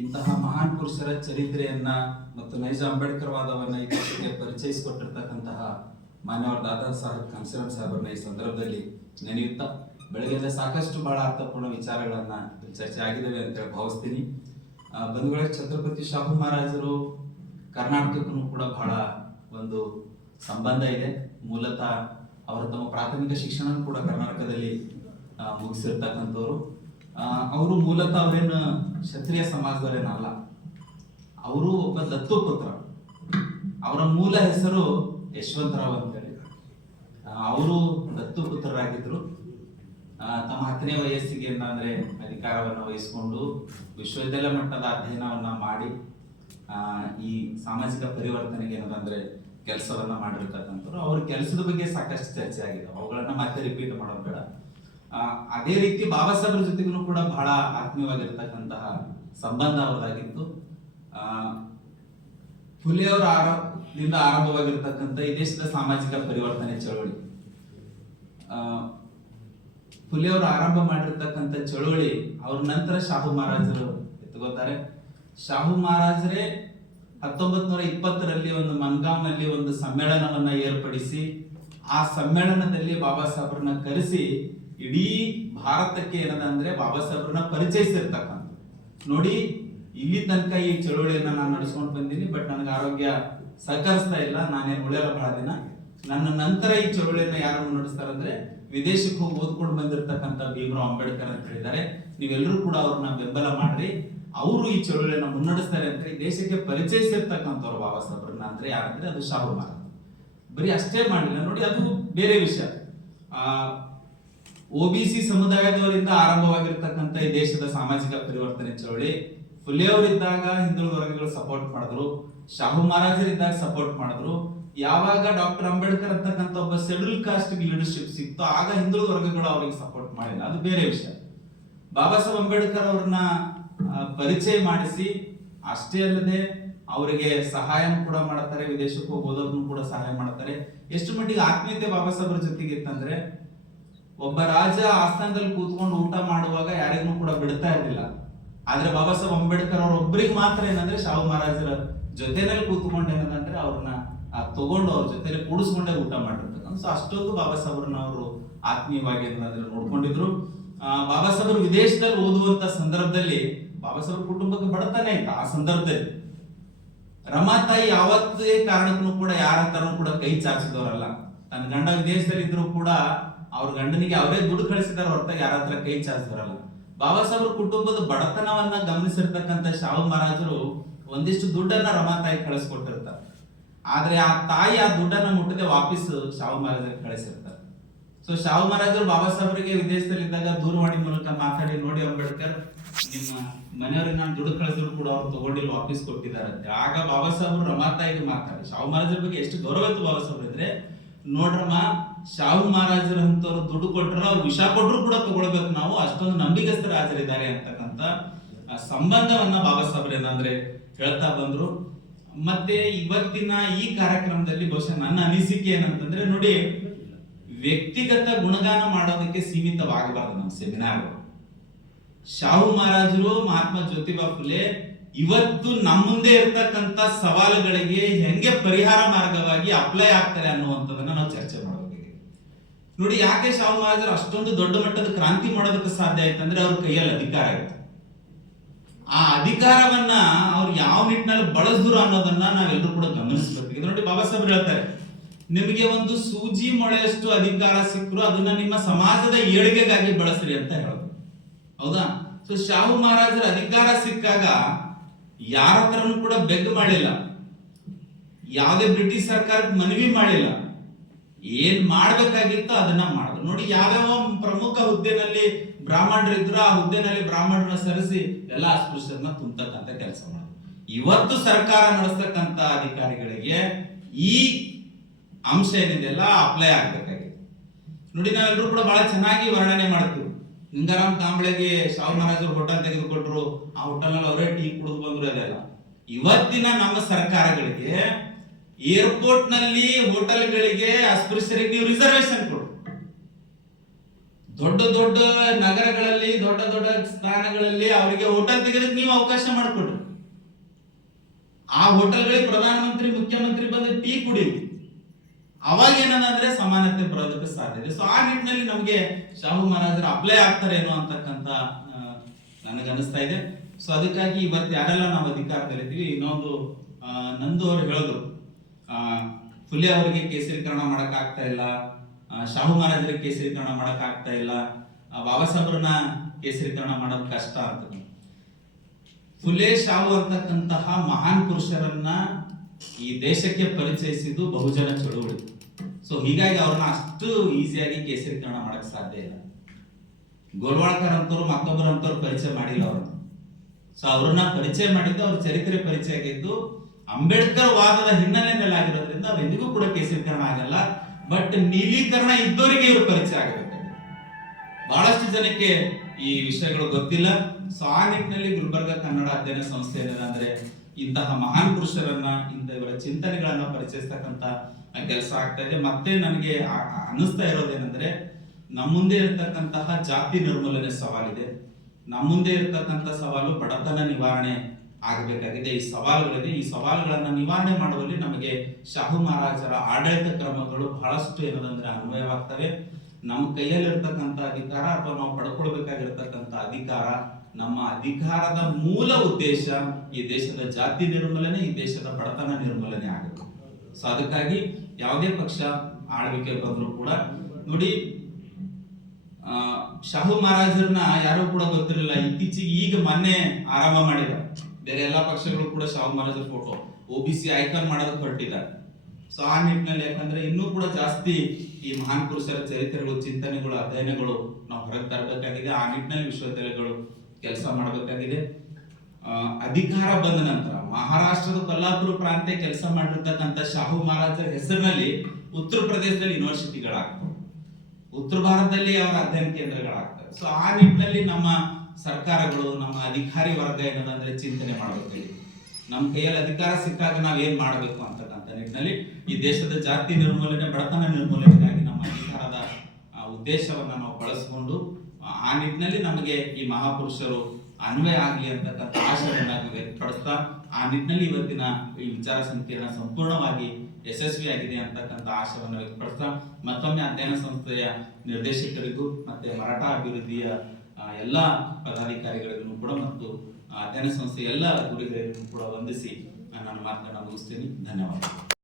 ಇಂತಹ ಮಹಾನ್ ಪುರುಷರ ಚರಿತ್ರೆಯನ್ನ ಮತ್ತು ನೈಜ ಅಂಬೇಡ್ಕರ್ ವಾದವನ್ನ ಈ ದೇಶಕ್ಕೆ ಪರಿಚಯಿಸಿಕೊಟ್ಟಿರ್ತಕ್ಕಂತಹ ಮಾನ್ಯವರ ದಾದಾ ಸಾಹೇಬ್ ಖಾನ್ಸಿರಾಮ್ ಸಾಹೇಬರನ್ನ ಈ ಸಂದರ್ಭದಲ್ಲಿ ನೆನೆಯುತ್ತಾ ಬೆಳಗ್ಗೆ ಸಾಕಷ್ಟು ಬಹಳ ಅರ್ಥಪೂರ್ಣ ವಿಚಾರಗಳನ್ನ ಚರ್ಚೆ ಆಗಿದ್ದಾವೆ ಅಂತ ಹೇಳಿ ಭಾವಿಸ್ತೀನಿ. ಬಂಧುಗಳೇ, ಛತ್ರಪತಿ ಶಾಹು ಮಹಾರಾಜರು ಕರ್ನಾಟಕಕ್ಕೂ ಕೂಡ ಬಹಳ ಒಂದು ಸಂಬಂಧ ಇದೆ. ಮೂಲತಃ ಅವರು ತಮ್ಮ ಪ್ರಾಥಮಿಕ ಶಿಕ್ಷಣ ಕೂಡ ಕರ್ನಾಟಕದಲ್ಲಿ ಮುಗಿಸಿರ್ತಕ್ಕಂಥವ್ರು. ಅವರು ಮೂಲತಃ ಅವರೇನು ಕ್ಷತ್ರಿಯ ಸಮಾಜದವರೇನಲ್ಲ, ಅವರು ಒಬ್ಬ ದತ್ತು ಪುತ್ರ. ಅವರ ಮೂಲ ಹೆಸರು ಯಶವಂತರಾವ್ ಅಂತೇಳಿ. ಅವರು ದತ್ತು ಪುತ್ರರಾಗಿದ್ರು. ತಮ್ಮ 10ನೇ ವಯಸ್ಸಿಗೆ ಅಂದ್ರೆ ಅಧಿಕಾರವನ್ನು ವಹಿಸಿಕೊಂಡು ವಿಶ್ವವಿದ್ಯಾಲಯ ಮಟ್ಟದ ಅಧ್ಯಯನವನ್ನ ಮಾಡಿ ಈ ಸಾಮಾಜಿಕ ಪರಿವರ್ತನೆಗೆ ಏನಂದ್ರೆ ಕೆಲಸವನ್ನ ಮಾಡಿರ್ತಕ್ಕಂಥವ್ರು. ಅವ್ರ ಕೆಲಸದ ಬಗ್ಗೆ ಸಾಕಷ್ಟು ಚರ್ಚೆ ಆಗಿದೆ, ಅವುಗಳನ್ನ ಮತ್ತೆ ರಿಪೀಟ್ ಮಾಡೋದು ಬೇಡ. ಅದೇ ರೀತಿ ಬಾಬಾ ಸಾಹೇಬ್ರ ಜೊತೆಗೂ ಕೂಡ ಬಹಳ ಆತ್ಮೀಯವಾಗಿರ್ತಕ್ಕಂತಹ ಸಂಬಂಧ ಅವರದಾಗಿತ್ತು. ಫುಲೆ ಅವರ ಆರಂಭವಾಗಿರ್ತಕ್ಕಂಥ ಈ ದೇಶದ ಸಾಮಾಜಿಕ ಪರಿವರ್ತನೆ ಚಳವಳಿ, ಫುಲೆ ಅವರು ಆರಂಭ ಮಾಡಿರ್ತಕ್ಕಂಥ ಚಳವಳಿ ಅವ್ರ ನಂತರ ಶಾಹು ಮಹಾರಾಜರು ಎತ್ಕೋತಾರೆ. ಶಾಹು ಮಹಾರಾಜರೇ 1920ರಲ್ಲಿ ಒಂದು ಮನ್ಗಾಂನಲ್ಲಿ ಒಂದು ಸಮ್ಮೇಳನವನ್ನ ಏರ್ಪಡಿಸಿ ಆ ಸಮ್ಮೇಳನದಲ್ಲಿ ಬಾಬಾ ಸಾಹೇಬ್ರನ್ನ ಕರೆಸಿ ಇಡೀ ಭಾರತಕ್ಕೆ ಏನದಂದ್ರೆ ಬಾಬಾ ಸಾಹೇಬ್ರನ್ನ ಪರಿಚಯಿಸಿರ್ತಕ್ಕಂಥ. ನೋಡಿ, ಇಲ್ಲಿ ತನಕ ಈ ಚಳವಳಿಯನ್ನ ನಾನು ನಡೆಸ್ಕೊಂಡು ಬಂದೀನಿ, ಬಟ್ ನನಗೆ ಆರೋಗ್ಯ ಸಹಕರಿಸ್ತಾ ಇಲ್ಲ, ನಾನೇನು ಉಳಿಯಲ್ಲ ಬಹಳ ದಿನ. ನನ್ನ ನಂತರ ಈ ಚಳವಳಿಯನ್ನ ಯಾರು ಮುನ್ನಡೆಸ್ತಾರಂದ್ರೆ ವಿದೇಶಕ್ಕೆ ಹೋಗಿ ಓದ್ಕೊಂಡು ಬಂದಿರತಕ್ಕಂಥ ಭೀಮರಾವ್ ಅಂಬೇಡ್ಕರ್ ಅಂತ ಹೇಳಿದ್ದಾರೆ. ನೀವೆಲ್ಲರೂ ಕೂಡ ಅವ್ರನ್ನ ಬೆಂಬಲ ಮಾಡ್ರಿ, ಅವರು ಈ ಚಳವಳಿಯನ್ನ ಮುನ್ನಡೆಸ್ತಾರೆ ಅಂತ ಹೇಳಿ ದೇಶಕ್ಕೆ ಪರಿಚಯಿಸಿರ್ತಕ್ಕಂಥವ್ರು ಬಾಬಾ ಸಾಹೇಬ್ರನ್ನ ಅಂದ್ರೆ ಯಾರಂದ್ರೆ ಅದು ಶಾಹು ಮಹಾರಾಜ್. ಬರೀ ಅಷ್ಟೇ ಮಾಡಿಲ್ಲ ನೋಡಿ, ಅದು ಬೇರೆ ವಿಷಯ. OBC ಸಮುದಾಯದವರಿಂದ ಆರಂಭವಾಗಿರ್ತಕ್ಕಂಥ ಈ ದೇಶದ ಸಾಮಾಜಿಕ ಪರಿವರ್ತನೆ ಚಳವಳಿ ಫುಲೆ ಅವರಿದ್ದಾಗ ಹಿಂದುಳಿದ ವರ್ಗಗಳು ಸಪೋರ್ಟ್ ಮಾಡಿದ್ರು, ಶಾಹು ಮಹಾರಾಜರಿದ್ದಾಗ ಸಪೋರ್ಟ್ ಮಾಡಿದ್ರು. ಯಾವಾಗ ಡಾಕ್ಟರ್ ಅಂಬೇಡ್ಕರ್ ಅಂತಕ್ಕಂಥ ಒಬ್ಬ ಶೆಡ್ಯೂಲ್ ಕಾಸ್ಟ್ ಲೀಡರ್ಶಿಪ್ ಸಿಕ್ತು, ಆಗ ಹಿಂದುಳಿದ ವರ್ಗಗಳು ಅವ್ರಿಗೆ ಸಪೋರ್ಟ್ ಮಾಡಿಲ್ಲ, ಅದು ಬೇರೆ ವಿಷಯ. ಬಾಬಾ ಸಾಹೇಬ್ ಅಂಬೇಡ್ಕರ್ ಅವ್ರನ್ನ ಪರಿಚಯ ಮಾಡಿಸಿ ಅಷ್ಟೇ ಅಲ್ಲದೆ ಅವರಿಗೆ ಸಹಾಯ ಕೂಡ ಮಾಡ್ತಾರೆ, ವಿದೇಶಕ್ಕೆ ಹೋಗಿ ಓದೋದನ್ನು ಕೂಡ ಸಹಾಯ ಮಾಡ್ತಾರೆ. ಎಷ್ಟು ಮಟ್ಟಿಗೆ ಆತ್ಮೀಯತೆ ಬಾಬಾ ಸಾಹೇಬ್ರ ಜೊತೆಗೆ ಇತ್ತಂದ್ರೆ, ಒಬ್ಬ ರಾಜ ಆಸ್ಥಾನದಲ್ಲಿ ಕೂತ್ಕೊಂಡು ಊಟ ಮಾಡುವಾಗ ಯಾರಿಗೂ ಕೂಡ ಬಿಡ್ತಾ ಇರಲಿಲ್ಲ. ಆದ್ರೆ ಬಾಬಾ ಸಾಹೇಬ್ ಅಂಬೇಡ್ಕರ್ ಅವ್ರ ಒಬ್ಬರಿಗೆ ಮಾತ್ರ ಏನಂದ್ರೆ ಶಾಹು ಮಹಾರಾಜರ ಜೊತೆನಲ್ಲಿ ಕೂತ್ಕೊಂಡು ಏನಂದ್ರೆ ಅವ್ರನ್ನ ತಗೊಂಡು ಅವ್ರ ಜೊತೆಲಿ ಕೂಡಿಸ್ಕೊಂಡೇ ಊಟ ಮಾಡಿರ್ತಕ್ಕಂಥ. ಸೊ ಅಷ್ಟೊಂದು ಬಾಬಾ ಸಾಹೇಬ್ರನ್ನ ಅವರು ಆತ್ಮೀಯವಾಗಿ ಏನಂದ್ರೆ ನೋಡ್ಕೊಂಡಿದ್ರು. ಬಾಬಾ ಸಾಹೇಬ್ರು ವಿದೇಶದಲ್ಲಿ ಓದುವಂತ ಸಂದರ್ಭದಲ್ಲಿ ಬಾಬಾ ಸಾಹೇಬ್ರ ಕುಟುಂಬಕ್ಕೆ ಬಡತನ ಇತ್ತು. ಆ ಸಂದರ್ಭದಲ್ಲಿ ರಮಾತಾಯಿ ಯಾವತ್ತೇ ಕಾರಣಕ್ಕೂ ಕೂಡ ಯಾರ ಹತ್ರನೂ ಕೂಡ ಕೈ ಚಾಚಿದವರಲ್ಲ. ತನ್ನ ಗಂಡ ವಿದೇಶದಲ್ಲಿ ಇದ್ರು ಕೂಡ ಅವ್ರ ಗಂಡನಿಗೆ ಅವರೇ ದುಡ್ಡು ಕಳಿಸಿದಾರ ಹೊರತಾಗಿ ಯಾರ ಹತ್ರ ಕೈ ಚಾಚಿದವರಲ್ಲ. ಬಾಬಾ ಸಾಹೇಬ್ರ ಕುಟುಂಬದ ಬಡತನವನ್ನ ಗಮನಿಸಿರ್ತಕ್ಕಂಥ ಶಾಹು ಮಹಾರಾಜರು ಒಂದಿಷ್ಟು ದುಡ್ಡನ್ನ ರಮಾತಾಯಿ ಕಳಿಸ್ಕೊಟ್ಟಿರ್ತಾರೆ. ಆದ್ರೆ ಆ ತಾಯಿ ಆ ದುಡ್ಡನ್ನ ಮುಟ್ಟದೆ ವಾಪಸ್ ಶಾಹು ಮಹಾರಾಜರಿಗೆ ಕಳಿಸಿರ್ತಾರೆ. ಸೊ ಶಾಹು ಮಹಾರಾಜರು ಬಾಬಾ ಸಾಹೇಬ್ರಿಗೆ ವಿದೇಶದಲ್ಲಿದ್ದಾಗ ದೂರವಾಣಿ ಮೂಲಕ ಮಾತಾಡಿ, ನೋಡಿ ಅಂಬೇಡ್ಕರ್, ನಿಮ್ಮ ಮನೆಯವ್ರಿಗೆ ನಾನು ದುಡ್ಡು ಕಳಿಸಿದ್ರು ಕೂಡ ಅವ್ರು ತಗೊಂಡಿಲ್ಲ, ವಾಪಸ್ ಕೊಟ್ಟಿದ್ದಾರೆ ಅಂತ. ಆಗ ಬಾಬಾ ಸಾಹೇಬ್ರು ರಮಾತಾಯಿಗೆ ಮಾತಾಡಿ, ಶಾಹು ಮಹಾರಾಜರ ಬಗ್ಗೆ ಎಷ್ಟು ಗೌರವ ಇತ್ತು ಬಾಬಾ ಸಾಹೇಬ್ರು ಇದ್ರೆ, ನೋಡ್ರಮ್ಮ, ಶಾಹು ಮಹಾರಾಜರ ಅಂತವ್ರು ದುಡ್ಡು ಕೊಟ್ಟರು, ಅವ್ರು ವಿಷ ಕೊಟ್ಟರು ಕೂಡ ತಗೊಳ್ಬೇಕು, ನಾವು ಅಷ್ಟೊಂದು ನಂಬಿಕಸ್ಥರ ಹಾಜರಿದ್ದಾರೆ ಅಂತಕ್ಕಂಥ ಸಂಬಂಧವನ್ನ ಬಾಬಾ ಸಾಹೇಬ್ರು ಏನಂದ್ರೆ ಹೇಳ್ತಾ ಬಂದ್ರು. ಮತ್ತೆ ಇವತ್ತಿನ ಈ ಕಾರ್ಯಕ್ರಮದಲ್ಲಿ ಬಹುಶಃ ನನ್ನ ಅನಿಸಿಕೆ ಏನಂತಂದ್ರೆ, ನೋಡಿ, ವ್ಯಕ್ತಿಗತ ಗುಣಗಾನ ಮಾಡೋದಕ್ಕೆ ಸೀಮಿತವಾಗಬಾರದು ನಮ್ಮ ಸೆಮಿನಾರ್ಗಳು. ಶಾಹು ಮಹಾರಾಜರು, ಮಹಾತ್ಮ ಜ್ಯೋತಿಬಾ ಫುಲೆ ಇವತ್ತು ನಮ್ಮ ಮುಂದೆ ಇರ್ತಕ್ಕಂಥ ಸವಾಲುಗಳಿಗೆ ಹೆಂಗೆ ಪರಿಹಾರ ಮಾರ್ಗವಾಗಿ ಅಪ್ಲೈ ಆಗ್ತಾರೆ ಅನ್ನುವಂಥದ್ದನ್ನ ನಾವು ಚರ್ಚೆ ಮಾಡಬೇಕಾಗಿದೆ. ನೋಡಿ, ಯಾಕೆ ಶಾಹು ಮಹಾರಾಜರು ಅಷ್ಟೊಂದು ದೊಡ್ಡ ಮಟ್ಟದ ಕ್ರಾಂತಿ ಮಾಡೋದಕ್ಕೆ ಸಾಧ್ಯ ಆಯ್ತು ಅಂದ್ರೆ ಅವ್ರ ಕೈಯಲ್ಲಿ ಅಧಿಕಾರ ಇತ್ತು. ಆ ಅಧಿಕಾರವನ್ನ ಅವ್ರು ಯಾವ ನಿಟ್ಟಿನಲ್ಲಿ ಬಳಸಿದ್ರು ಅನ್ನೋದನ್ನ ನಾವೆಲ್ಲರೂ ಕೂಡ ಗಮನಿಸಬೇಕು. ನೋಡಿ, ಬಾಬಾ ಸಾಹೇಬ್ರು ಹೇಳ್ತಾರೆ, ನಿಮಗೆ ಒಂದು ಸೂಜಿ ಮೊಳೆಯಷ್ಟು ಅಧಿಕಾರ ಸಿಕ್ಕರು ಅದನ್ನ ನಿಮ್ಮ ಸಮಾಜದ ಏಳಿಗೆಗಾಗಿ ಬಳಸ್ರಿ ಅಂತ ಹೇಳೋದು, ಹೌದಾ? ಸೊ ಶಾಹು ಮಹಾರಾಜರ ಅಧಿಕಾರ ಸಿಕ್ಕಾಗ ಯಾರ ಹತ್ರನೂ ಕೂಡ ಬೆಗ್ ಮಾಡಿಲ್ಲ, ಯಾವುದೇ ಬ್ರಿಟಿಷ್ ಸರ್ಕಾರಕ್ಕೆ ಮನವಿ ಮಾಡಿಲ್ಲ, ಏನ್ ಮಾಡ್ಬೇಕಾಗಿತ್ತು ಅದನ್ನ ಮಾಡಿದ್ರು. ನೋಡಿ, ಯಾವ್ಯಾವ ಪ್ರಮುಖ ಹುದ್ದೆನಲ್ಲಿ ಬ್ರಾಹ್ಮಣರಿದ್ರು ಆ ಹುದ್ದೆನಲ್ಲಿ ಬ್ರಾಹ್ಮಣರನ್ನ ಸರಿಸಿ ಎಲ್ಲಾ ಅಸ್ಪೃಶ್ಯರನ್ನ ತುಂಬತಕ್ಕಂತ ಕೆಲಸ ಮಾಡಿದ್ರು. ಇವತ್ತು ಸರ್ಕಾರ ನಡೆಸ್ತಕ್ಕಂತ ಅಧಿಕಾರಿಗಳಿಗೆ ಈ ಅಂಶ ಏನಿದೆಲ್ಲ ಅಪ್ಲೈ ಆಗ್ಬೇಕಾಗಿದೆ. ನೋಡಿ, ನಾವೆಲ್ಲರೂ ಕೂಡ ಬಹಳ ಚೆನ್ನಾಗಿ ವರ್ಣನೆ ಮಾಡ್ತೀವಿ. ಗಂಗಾರಾಮ್ ಕಾಂಬ್ಳೆಗೆ ಶಾಹು ಮಹಾರಾಜರು ಹೋಟೆಲ್ ತೆಗೆದುಕೊಟ್ರು, ಆ ಹೋಟೆಲ್ ನಲ್ಲಿ ಅವರೇ ಟೀ ಕುಡಿದು ಬಂದ್ರು. ಅದೆಲ್ಲ ಇವತ್ತಿನ ನಮ್ಮ ಸರ್ಕಾರಗಳಿಗೆ ಏರ್ಪೋರ್ಟ್ ನಲ್ಲಿ ಹೋಟೆಲ್ಗಳಿಗೆ ಅಸ್ಪೃಶ್ಯರಿಗೆ ನೀವು ರಿಸರ್ವೇಶನ್ ಕೊಡು, ದೊಡ್ಡ ದೊಡ್ಡ ನಗರಗಳಲ್ಲಿ ದೊಡ್ಡ ದೊಡ್ಡ ಸ್ಥಾನಗಳಲ್ಲಿ ಅವರಿಗೆ ಹೋಟೆಲ್ ತೆಗೆದಕ್ಕೆ ನೀವು ಅವಕಾಶ ಮಾಡಿಕೊಡ್ರಿ. ಆ ಹೋಟೆಲ್ಗಳಿಗೆ ಪ್ರಧಾನಮಂತ್ರಿ ಮುಖ್ಯಮಂತ್ರಿ ಬಂದು ಟೀ ಕುಡಿ, ಅವಾಗ ಏನಂದ್ರೆ ಸಮಾನತೆ ಬರೋದಕ್ಕೆ ಸಾಧ್ಯತೆ. ಸೊ ಆ ನಿಟ್ಟಿನಲ್ಲಿ ನಮಗೆ ಶಾಹು ಮಹಾರಾಜರು ಅಪ್ಲೈ ಆಗ್ತಾರೇನೋ ಅಂತಕ್ಕಂಥ ನನಗನ್ನಿಸ್ತಾ ಇದೆ. ಸೊ ಅದಕ್ಕಾಗಿ ಇವತ್ತು ಯಾರೆಲ್ಲ ನಾವು ಅಧಿಕಾರದಲ್ಲಿದ್ದೀವಿ, ಇನ್ನೊಂದು ನಂದು ಅವ್ರು ಹೇಳಿದ್ರು, ಫುಲೆ ಅವರಿಗೆ ಕೇಸರೀಕರಣ ಮಾಡಕ್ ಆಗ್ತಾ ಇಲ್ಲ, ಶಾಹು ಮಹಾರಾಜರಿಗೆ ಕೇಸರೀಕರಣ ಮಾಡಕ್ ಆಗ್ತಾ ಇಲ್ಲ, ಬಾಬಾ ಸಾಹೇಬ್ರನ್ನ ಕೇಸರೀಕರಣ ಮಾಡೋದು ಕಷ್ಟ ಅಂತ. ಫುಲೆ ಶಾಹು ಅಂತಕ್ಕಂತಹ ಮಹಾನ್ ಪುರುಷರನ್ನ ಈ ದೇಶಕ್ಕೆ ಪರಿಚಯಿಸಿದ್ದು ಬಹುಜನ ಚಳುವಳಿ. ಸೊ ಹೀಗಾಗಿ ಅವ್ರನ್ನ ಅಷ್ಟು ಈಸಿಯಾಗಿ ಕೇಸರೀಕರಣ ಮಾಡಕ್ ಸಾಧ್ಯ ಇಲ್ಲ. ಗೋಲ್ವಾಳ್ಕರ್ ಅಂತವ್ರು ಮತ್ತೊಬ್ಬರಂತವ್ರು ಪರಿಚಯ ಮಾಡಿಲ್ಲ ಅವ್ರನ್ನ. ಸೊ ಅವ್ರನ್ನ ಪರಿಚಯ ಮಾಡಿದ್ದು, ಅವ್ರ ಚರಿತ್ರೆ ಪರಿಚಯ ಆಗಿದ್ದು ಅಂಬೇಡ್ಕರ್ ವಾದದ ಹಿನ್ನೆಲೆ ಮೇಲೆ ಆಗಿರೋದ್ರಿಂದ ಅವ್ರು ಎಂದಿಗೂ ಕೂಡ ಕೇಸರೀಕರಣ ಆಗಲ್ಲ. ಬಟ್ ನೀಲೀಕರಣ ಇದ್ದವರಿಗೆ ಇವರು ಪರಿಚಯ ಆಗಬೇಕು. ಬಹಳಷ್ಟು ಜನಕ್ಕೆ ಈ ವಿಷಯಗಳು ಗೊತ್ತಿಲ್ಲ. ಸೊ ಆ ನಿಟ್ಟಿನಲ್ಲಿ ಗುಲ್ಬರ್ಗ ಕನ್ನಡ ಅಧ್ಯಯನ ಸಂಸ್ಥೆ ಏನಂದ್ರೆ ಇಂತಹ ಮಹಾನ್ ಪುರುಷರನ್ನ, ಇವರ ಚಿಂತನೆಗಳನ್ನ ಪರಿಚಯಿಸ್ತಕ್ಕಂತ ಕೆಲಸ ಆಗ್ತಾ ಇದೆ. ಮತ್ತೆ ನನಗೆ ಅನಿಸ್ತಾ ಇರೋದೇನೆಂದ್ರೆ, ನಮ್ಮ ಮುಂದೆ ಇರತಕ್ಕಂತಹ ಜಾತಿ ನಿರ್ಮೂಲನೆ ಸವಾಲಿದೆ, ನಮ್ಮ ಮುಂದೆ ಇರತಕ್ಕಂತ ಸವಾಲು ಬಡತನ ನಿವಾರಣೆ ಆಗಬೇಕಾಗಿದೆ. ಈ ಸವಾಲುಗಳಿದೆ. ಈ ಸವಾಲುಗಳನ್ನ ನಿವಾರಣೆ ಮಾಡುವಲ್ಲಿ ನಮಗೆ ಶಾಹು ಮಹಾರಾಜರ ಆಡಳಿತ ಕ್ರಮಗಳು ಬಹಳಷ್ಟು ಏನದಂದ್ರೆ ಅನ್ವಯವಾಗ್ತವೆ. ನಮ್ಮ ಕೈಯಲ್ಲಿರ್ತಕ್ಕಂಥ ಅಧಿಕಾರ ಅಥವಾ ನಾವು ಪಡ್ಕೊಳ್ಬೇಕಾಗಿರ್ತಕ್ಕಂಥ ಅಧಿಕಾರ, ನಮ್ಮ ಅಧಿಕಾರದ ಮೂಲ ಉದ್ದೇಶ ಈ ದೇಶದ ಜಾತಿ ನಿರ್ಮೂಲನೆ, ಈ ದೇಶದ ಬಡತನ ನಿರ್ಮೂಲನೆ ಆಗುತ್ತೆ. ಸೊ ಅದಕ್ಕಾಗಿ ಯಾವುದೇ ಪಕ್ಷ ಆಳ್ವಿಕೆ ಬಂದ್ರು ಕೂಡ ನೋಡಿ, ಶಾಹು ಮಹಾರಾಜರನ್ನ ಯಾರು ಕೂಡ ಗೊತ್ತಿರಲಿಲ್ಲ. ಇತ್ತೀಚೆಗೆ ಈಗ ಮೊನ್ನೆ ಆರಂಭ ಮಾಡಿದ್ದಾರೆ. ಬೇರೆ ಎಲ್ಲಾ ಪಕ್ಷಗಳು ಕೂಡ ಶಾಹು ಮಹಾರಾಜರ ಫೋಟೋ OBC ಐಕಾನ್ ಮಾಡೋದಕ್ಕೆ ಹೊರಟಿದ್ದಾರೆ. ಸೊ ಆ ನಿಟ್ಟಿನಲ್ಲಿ ಯಾಕಂದ್ರೆ ಇನ್ನೂ ಕೂಡ ಜಾಸ್ತಿ ಈ ಮಹಾನ್ ಪುರುಷರ ಚರಿತ್ರೆಗಳು, ಚಿಂತನೆಗಳು, ಅಧ್ಯಯನಗಳು ನಾವು ಹೊರಗೆ ತರಬೇಕಾಗಿದೆ. ಆ ನಿಟ್ಟಿನಲ್ಲಿ ವಿಶ್ವವಿದ್ಯಾಲಯಗಳು ಕೆಲಸ ಮಾಡಬೇಕಾಗಿದೆ. ಅಧಿಕಾರ ಬಂದ ನಂತರ ಮಹಾರಾಷ್ಟ್ರದ ಕೊಲ್ಲಾಪುರ ಪ್ರಾಂತ್ಯ ಕೆಲಸ ಮಾಡಿರ್ತಕ್ಕಂಥ ಶಾಹು ಮಹಾರಾಜರ ಹೆಸರಿನಲ್ಲಿ ಉತ್ತರ ಪ್ರದೇಶದಲ್ಲಿ ಯೂನಿವರ್ಸಿಟಿಗಳಾಗ್ತವೆ, ಉತ್ತರ ಭಾರತದಲ್ಲಿ ಅವರ ಅಧ್ಯಯನ ಕೇಂದ್ರಗಳಾಗ್ತವೆ. ಸೊ ಆ ನಿಟ್ಟಿನಲ್ಲಿ ನಮ್ಮ ಸರ್ಕಾರಗಳು, ನಮ್ಮ ಅಧಿಕಾರಿ ವರ್ಗ ಏನದಂದ್ರೆ ಚಿಂತನೆ ಮಾಡಬೇಕಾಗಿದೆ. ನಮ್ಮ ಕೈಯಲ್ಲಿ ಅಧಿಕಾರ ಸಿಕ್ಕಾಗ ನಾವ್ ಏನ್ ಮಾಡ್ಬೇಕು ಅಂತಕ್ಕಂಥ ನಿಟ್ಟಿನಲ್ಲಿ ಈ ದೇಶದ ಜಾತಿ ನಿರ್ಮೂಲನೆ, ಬಡತನ ನಿರ್ಮೂಲನೆಗಾಗಿ ನಮ್ಮ ಅಧಿಕಾರದ ಉದ್ದೇಶವನ್ನ ನಾವು ಬಳಸಿಕೊಂಡು ಆ ನಿಟ್ಟಿನಲ್ಲಿ ನಮಗೆ ಈ ಮಹಾಪುರುಷರು ಅನ್ವಯ ಆಗ್ಲಿ ಅಂತಕ್ಕಂಥ ಆಶಯವನ್ನು ವ್ಯಕ್ತಪಡಿಸ್ತಾ, ಆ ನಿಟ್ಟಿನಲ್ಲಿ ಇವತ್ತಿನ ಈ ವಿಚಾರ ಸಂಕಿರಣ ಸಂಪೂರ್ಣವಾಗಿ ಯಶಸ್ವಿಯಾಗಿದೆ ಅಂತಕ್ಕಂಥ ಆಶಯವನ್ನು ವ್ಯಕ್ತಪಡಿಸ್ತಾ, ಮತ್ತೊಮ್ಮೆ ಅಧ್ಯಯನ ಸಂಸ್ಥೆಯ ನಿರ್ದೇಶಕರಿಗೂ ಮತ್ತೆ ಮರಾಠ ಅಭಿವೃದ್ಧಿಯ ಎಲ್ಲ ಪದಾಧಿಕಾರಿಗಳಿಗೂ ಕೂಡ ಮತ್ತು ಅಧ್ಯಯನ ಸಂಸ್ಥೆಯ ಎಲ್ಲ ಗುರುಗಳಿಗೂ ಕೂಡ ವಂದಿಸಿ ನಾನು ಮಾತನ್ನ ಮುಗಿಸ್ತೀನಿ. ಧನ್ಯವಾದ.